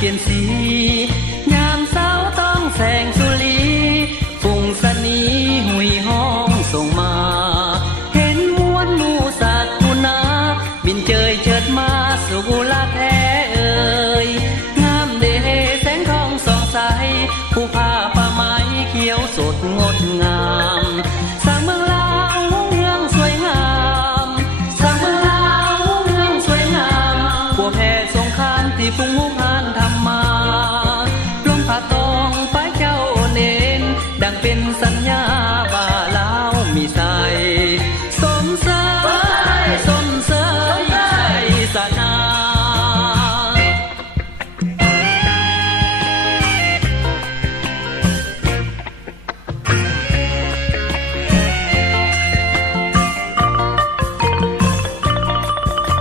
เปลี่ยนสียามเช้าต้องแสงสุรีฝุ่งสนีหุยห้องส่งมาเห็นมวลหมูสัตว์กุนาบินเจยเชิดมาสู่กุลาแท้เอ่ยงามเดแสงทองส่องใสผู้ผ้าป่าไม้เขียวสดงดงามสร้างเมืองลาวเมืองสวยงามสร้างเมืองลาวเมืองสวยงามผัวแพ้สงครามที่ฟุ้งหุกหานทำมาลมผ่าตองป้ายเจ้าเน้นดังเป็นสัญญา